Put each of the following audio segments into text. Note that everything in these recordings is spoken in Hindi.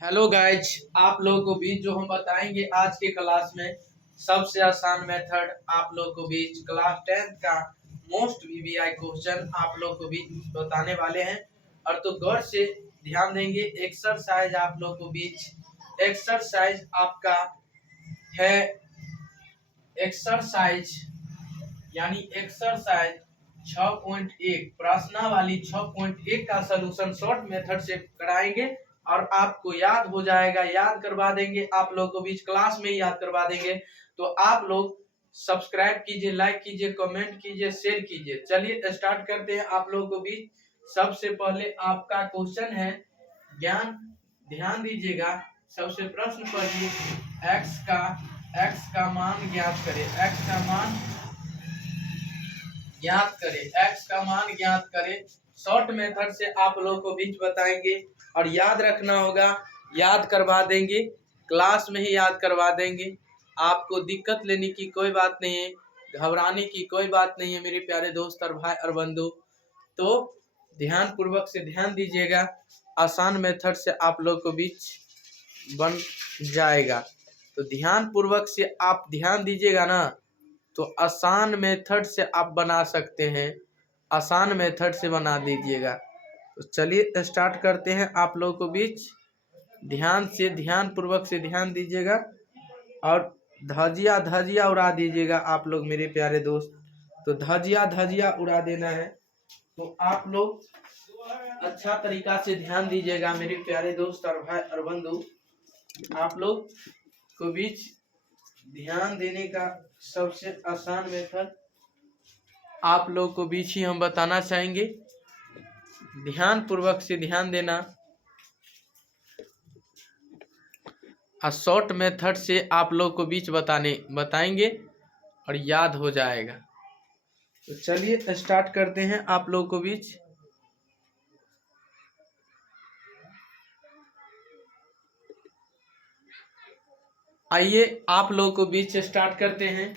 हेलो गाइज, आप लोगों को बीच जो हम बताएंगे आज के क्लास में सबसे आसान मेथड आप लोगों को बीच क्लास 10th का मोस्ट वीवीआई क्वेश्चन आप लोगों को बीच बताने वाले हैं। और तो गौर से ध्यान देंगे। एक्सरसाइज आप लोगों को बीच एक्सरसाइज आपका है एक्सरसाइज यानी एक्सरसाइज 6.1 प्रश्नावली 6.1 का सलूशन शॉर्ट मेथड से कराएंगे और आपको याद हो जाएगा, याद करवा देंगे। आप लोगों को बीच क्लास में ही याद करवा देंगे। तो आप लोग सब्सक्राइब कीजिए, लाइक कीजिए, कमेंट कीजिए, शेयर कीजिए। चलिए स्टार्ट करते हैं। आप लोगों को बीच सबसे पहले आपका क्वेश्चन है ज्ञान, ध्यान दीजिएगा। सबसे प्रश्न पढ़िए। एक्स का मान ज्ञात करें। एक्स का मान ज्ञात करें। एक्स का मान ज्ञात करें। शॉर्ट मेथड से आप लोगों को बीच बताएंगे और याद रखना होगा, याद करवा देंगे, क्लास में ही याद करवा देंगे। आपको दिक्कत लेने की कोई बात नहीं है, घबराने की कोई बात नहीं है मेरे प्यारे दोस्त और भाई और बंधु। तो ध्यान पूर्वक से ध्यान दीजिएगा, आसान मेथड से आप लोग को बीच बन जाएगा। तो ध्यान पूर्वक से आप ध्यान दीजिएगा ना, तो आसान मेथड से आप बना सकते हैं। आसान मेथड से बना दीजिएगा। तो चलिए स्टार्ट करते हैं। आप लोगों को बीच ध्यान से, ध्यान पूर्वक से ध्यान दीजिएगा और धजिया धजिया उड़ा दीजिएगा आप लोग मेरे प्यारे दोस्त। तो धजिया धजिया उड़ा देना है। तो आप लोग अच्छा तरीका से ध्यान दीजिएगा मेरे प्यारे दोस्त और भाई और बंधु। आप लोग को बीच ध्यान देने का सबसे आसान मेथड आप लोग को बीच ही हम बताना चाहेंगे। ध्यान पूर्वक से ध्यान देना। शॉर्ट मेथड से आप लोग को बीच बताएंगे और याद हो जाएगा। तो चलिए स्टार्ट करते हैं। आप लोग को बीच आइए आप लोग को बीच स्टार्ट करते हैं।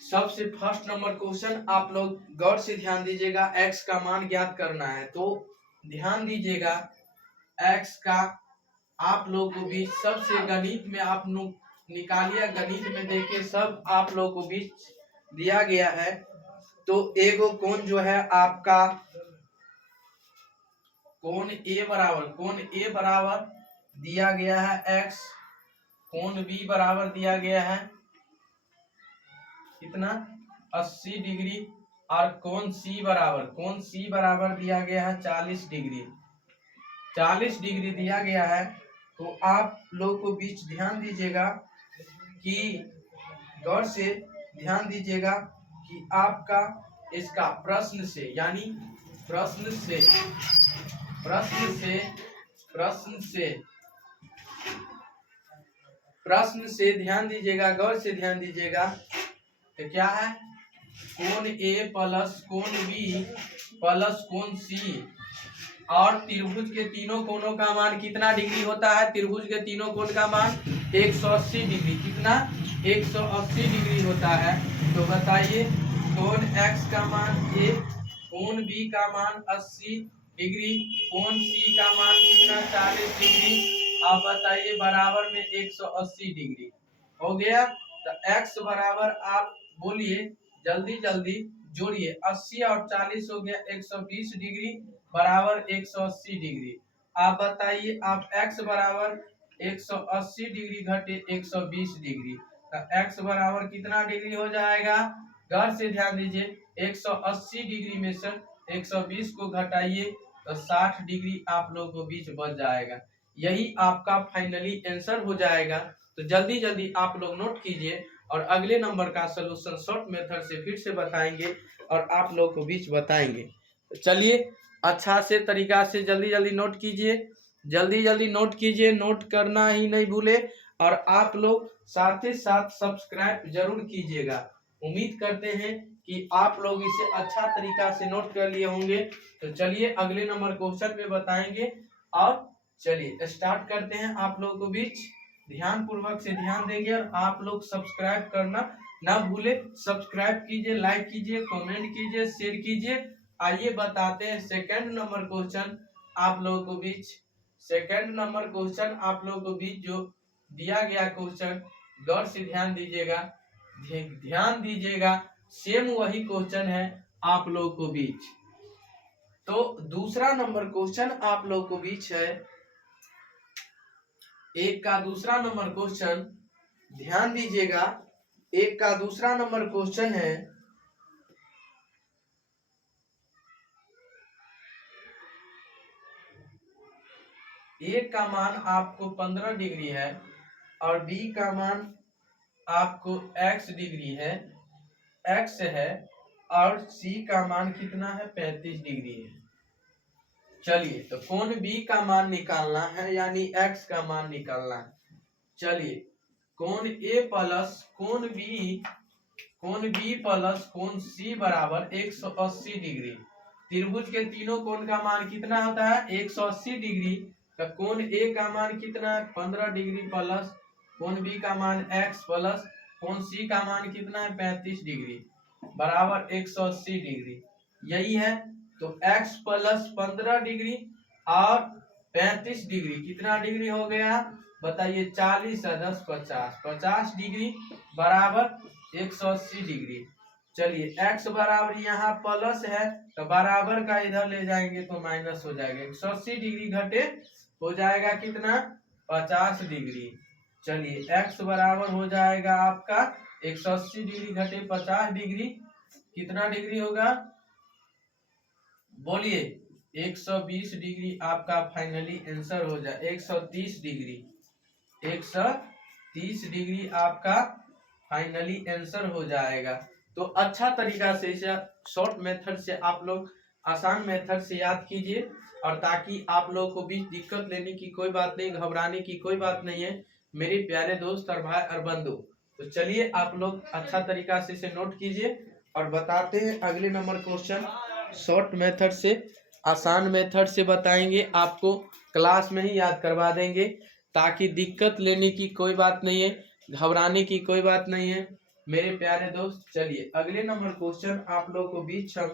सबसे फर्स्ट नंबर क्वेश्चन आप लोग गौर से ध्यान दीजिएगा। एक्स का मान ज्ञात करना है। तो ध्यान दीजिएगा, एक्स का आप लोग को बीच सबसे गणित में आप लोग निकालिए। गणित में देखिए सब आप लोग को बीच दिया गया है। तो एगो कोण जो है आपका कोण ए बराबर दिया गया है एक्स। कोण बी बराबर दिया गया है कितना 80 डिग्री। और कोण सी बराबर दिया गया है 40 डिग्री। 40 डिग्री दिया गया है। तो आप लोग को बीच ध्यान दीजिएगा कि गौर से ध्यान दीजिएगा कि आपका इसका प्रश्न से यानी प्रश्न से ध्यान दीजिएगा, गौर से ध्यान दीजिएगा। तो क्या है कोण ए प्लस कोण बी प्लस कोण सी। और त्रिभुज के तीनों कोणों का मान कितना डिग्री होता है? त्रिभुज के तीनों कोण का मान 180 डिग्री। कितना? 180 डिग्री होता है। तो बताइए कोण एक्स का मान 1, कोण बी का मान 80 डिग्री, कोण सी का मान कितना 40 डिग्री। अब बताइए बराबर में 180 डिग्री हो गया। तो एक्स बराबर आप बोलिए, जल्दी जल्दी जोड़िए। 80 और 40 हो गया 120 डिग्री बराबर 180 डिग्री। आप बताइए आप x बराबर 180 डिग्री घटे 120 डिग्री। तो x बराबर कितना डिग्री हो जाएगा? गौर से ध्यान दीजिए। 180 डिग्री में से 120 को घटाइए तो 60 डिग्री आप लोगों को बीच बच जाएगा। यही आपका फाइनली आंसर हो जाएगा। तो जल्दी जल्दी आप लोग नोट कीजिए और अगले नंबर का सलूशन शॉर्ट मेथड से फिर से बताएंगे और आप लोग को बीच बताएंगे। तो चलिए अच्छा से तरीका से जल्दी जल्दी नोट कीजिए, जल्दी जल्दी नोट कीजिए, नोट करना ही नहीं भूले। और आप लोग साथ ही साथ सब्सक्राइब जरूर कीजिएगा। उम्मीद करते हैं कि आप लोग इसे अच्छा तरीका से नोट कर लिए होंगे। तो चलिए अगले नंबर क्वेश्चन में बताएंगे और चलिए स्टार्ट करते हैं। आप लोगों को बीच ध्यान पूर्वक से ध्यान देंगे और आप लोग सब्सक्राइब करना ना भूले। सब्सक्राइब कीजिए, लाइक कीजिए, कमेंट कीजिए, शेयर कीजिए। आइए बताते हैं सेकंड नंबर क्वेश्चन आप लोगों को बीच। सेकंड नंबर क्वेश्चन आप लोगों को बीच जो दिया गया क्वेश्चन गौर से ध्यान दीजिएगा, ध्यान दीजिएगा, सेम वही क्वेश्चन है आप लोगों को बीच। तो दूसरा नंबर क्वेश्चन आप लोगों को बीच है, एक का दूसरा नंबर क्वेश्चन ध्यान दीजिएगा, एक का दूसरा नंबर क्वेश्चन है ए का मान आपको 15 डिग्री है और बी का मान आपको x डिग्री है, x है, और c का मान कितना है 35 डिग्री है। चलिए तो कोण B का मान निकालना है, यानी x का मान निकालना है। चलिए कोण A प्लस कोण B प्लस कोण C बराबर 180 डिग्री। त्रिभुज के तीनों कोण का मान कितना होता है 180 डिग्री। तो कोण A का मान कितना है 15 डिग्री प्लस कोण B का मान x प्लस कोण C का मान कितना है 35 डिग्री बराबर 180 डिग्री, यही है। तो x प्लस 15 डिग्री और 35 डिग्री कितना डिग्री हो गया बताइए, 40 है 10 50 डिग्री बराबर 180 डिग्री। चलिए x बराबर यहाँ प्लस है तो बराबर का इधर ले जाएंगे तो माइनस हो जाएगा, 180 डिग्री घटे हो जाएगा कितना 50 डिग्री। चलिए x बराबर हो जाएगा आपका 180 डिग्री घटे 50 डिग्री कितना डिग्री होगा बोलिए, 120 डिग्री आपका फाइनली आंसर हो जाए, 130 डिग्री, 130 डिग्री आपका फाइनली आंसर हो जाएगा। तो अच्छा तरीका से इसे शॉर्ट मेथड से आप लोग आसान मेथड से याद कीजिए, और ताकि आप लोगों को भी दिक्कत लेने की कोई बात नहीं, घबराने की कोई बात नहीं है मेरे प्यारे दोस्त और भाई और बंधु। तो चलिए आप लोग अच्छा तरीका से इसे नोट कीजिए और बताते हैं अगले नंबर क्वेश्चन। शॉर्ट मेथड से आसान मेथड से बताएंगे, आपको क्लास में ही याद करवा देंगे, ताकि दिक्कत लेने की कोई बात नहीं है, घबराने की कोई बात नहीं है मेरे प्यारे दोस्त। चलिए अगले नंबर क्वेश्चन आप लोगों को बीच हम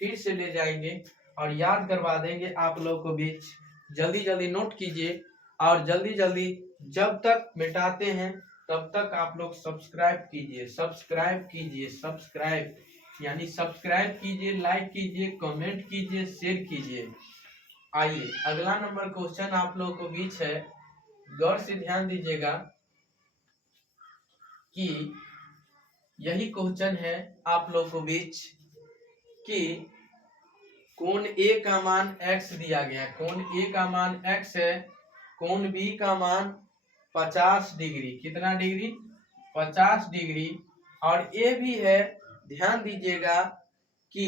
फिर से ले जाएंगे और याद करवा देंगे आप लोगों को बीच। जल्दी जल्दी नोट कीजिए और जल्दी जल्दी जब तक मिटाते हैं तब तक आप लोग सब्सक्राइब कीजिए, सब्सक्राइब कीजिए, सब्सक्राइब यानी सब्सक्राइब कीजिए, लाइक कीजिए, कमेंट कीजिए, शेयर कीजिए। आइए अगला नंबर क्वेश्चन आप लोगों को बीच है, गौर से ध्यान दीजिएगा कि यही क्वेश्चन है आप लोगों को बीच कि कोण A का मान x दिया गया है, कोण A का मान x है, कोण B का मान 50 डिग्री, कितना डिग्री 50 डिग्री, और A भी है, ध्यान दीजिएगा कि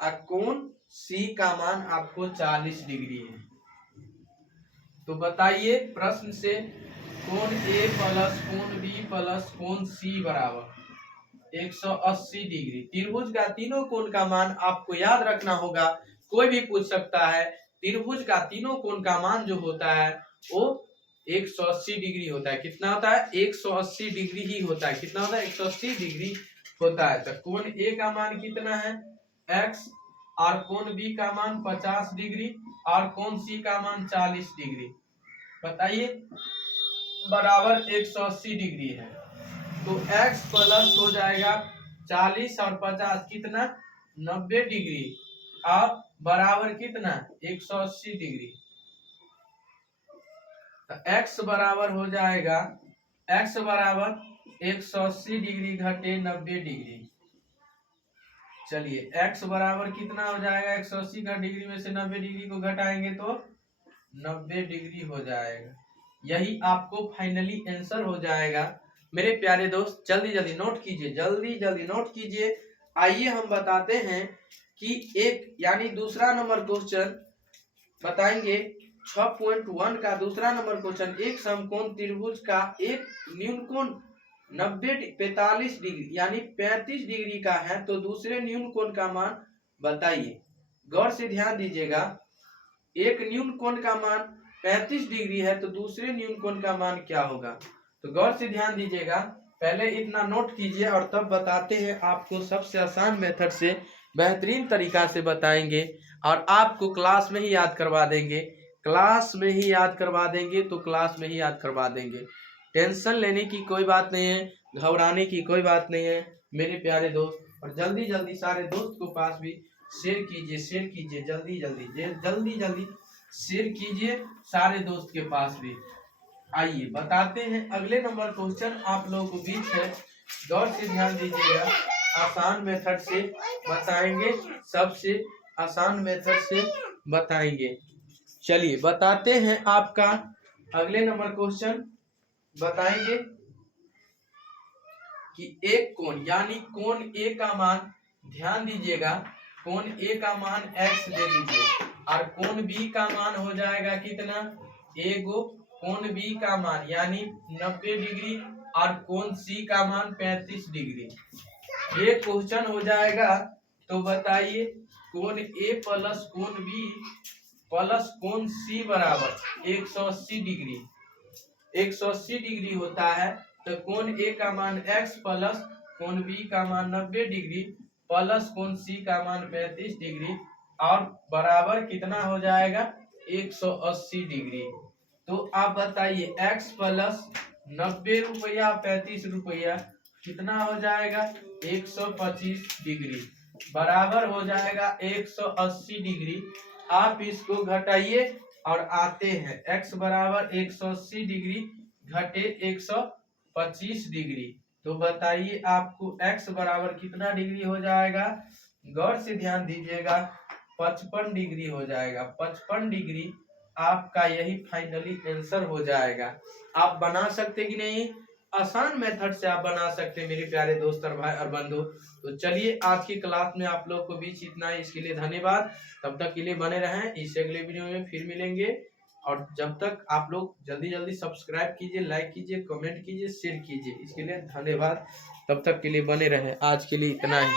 कोण C का मान आपको 40 डिग्री है। तो बताइए प्रश्न से कोण A प्लस कोण B प्लस कोण C बराबर 180 डिग्री। त्रिभुज का तीनों कोण का मान आपको याद रखना होगा, कोई भी पूछ सकता है। त्रिभुज का तीनों कोण का मान जो होता है वो 180 डिग्री होता है। कितना होता है 180 डिग्री ही होता है। कितना होता है 180 डिग्री होता है। तो कोण A का मान कितना है x, और कोण B का मान 50 डिग्री, और कोण C का मान 40 डिग्री, बताइए बराबर 180 डिग्री है। तो x प्लस हो जाएगा 40 और 50 कितना 90 डिग्री, और बराबर कितना 180 डिग्री। तो x बराबर हो जाएगा, x बराबर 180 डिग्री घटे 90 डिग्री। चलिए x बराबर कितना हो जाएगा, 180 का डिग्री में से 90 डिग्री को घटाएंगे तो 90 डिग्री हो जाएगा। यही आपको फाइनली आंसर हो जाएगा मेरे प्यारे दोस्त। जल्दी जल्दी नोट कीजिए, जल्दी जल्दी नोट कीजिए। आइए हम बताते हैं कि एक यानी दूसरा नंबर क्वेश्चन बताएंगे 6.1 का दूसरा नंबर क्वेश्चन। एक समकोण त्रिभुज का एक न्यून कोण 45 डिग्री यानी 35 डिग्री का है, तो दूसरे न्यून कोण का मान बताइए। गौर से ध्यान दीजिएगा, एक न्यून कोण का मान 35 डिग्री है तो दूसरे न्यून कोण का मान क्या होगा। तो गौर से ध्यान दीजिएगा, पहले इतना नोट कीजिए और तब बताते हैं आपको सबसे आसान मेथड से, बेहतरीन तरीका से बताएंगे और आपको क्लास में ही याद करवा देंगे। क्लास में ही याद करवा देंगे तो क्लास में ही याद करवा देंगे। टेंशन लेने की कोई बात नहीं है, घबराने की कोई बात नहीं है मेरे प्यारे दोस्त। और जल्दी जल्दी सारे दोस्त को पास भी शेयर कीजिए, जल्दी जल्दी शेयर कीजिए सारे दोस्त के पास भी। आइए बताते हैं अगले नंबर क्वेश्चन आप लोगों को बीच है, गौर से ध्यान दीजिएगा। आसान मेथड से बताएंगे, सबसे आसान मेथड से बताएंगे। चलिए बताते हैं आपका अगले नंबर क्वेश्चन। बताएंगे कि एक कोण यानी कोण ए का मान, ध्यान दीजिएगा, कोण ए का मान x दे दीजिए और कोण बी का मान हो जाएगा कितना, एगो कोण बी का मान यानी 90 डिग्री और कोण सी का मान 35 डिग्री। ये क्वेश्चन हो जाएगा। तो बताइए कोण ए प्लस कोण बी प्लस कोण सी बराबर 180 डिग्री, 180 डिग्री होता है। तो कोण ए का मान x प्लस कोण बी का मान 90 डिग्री प्लस कोण सी का मान 35 डिग्री और बराबर कितना हो जाएगा 180 डिग्री। तो आप बताइए x प्लस 90 रुपया 35 रुपया कितना हो जाएगा 125 डिग्री बराबर हो जाएगा 180 डिग्री। आप इसको घटाइए और आते हैं x बराबर 180 डिग्री घटे 125 डिग्री। तो बताइए आपको x बराबर कितना डिग्री हो जाएगा, गौर से ध्यान दीजिएगा, 55 डिग्री हो जाएगा। 55 डिग्री आपका यही फाइनली आंसर हो जाएगा। आप बना सकते कि नहीं, आसान मेथड से आप बना सकते हैं मेरे प्यारे दोस्त और भाई और बंधु। तो चलिए आज की क्लास में आप लोग को बीच इतना ही, इसके लिए धन्यवाद। तब तक के लिए बने रहें, इससे अगले वीडियो में फिर मिलेंगे। और जब तक आप लोग जल्दी जल्दी सब्सक्राइब कीजिए, लाइक कीजिए, कमेंट कीजिए, शेयर कीजिए, इसके लिए धन्यवाद। तब तक के लिए बने रहें, आज के लिए इतना ही।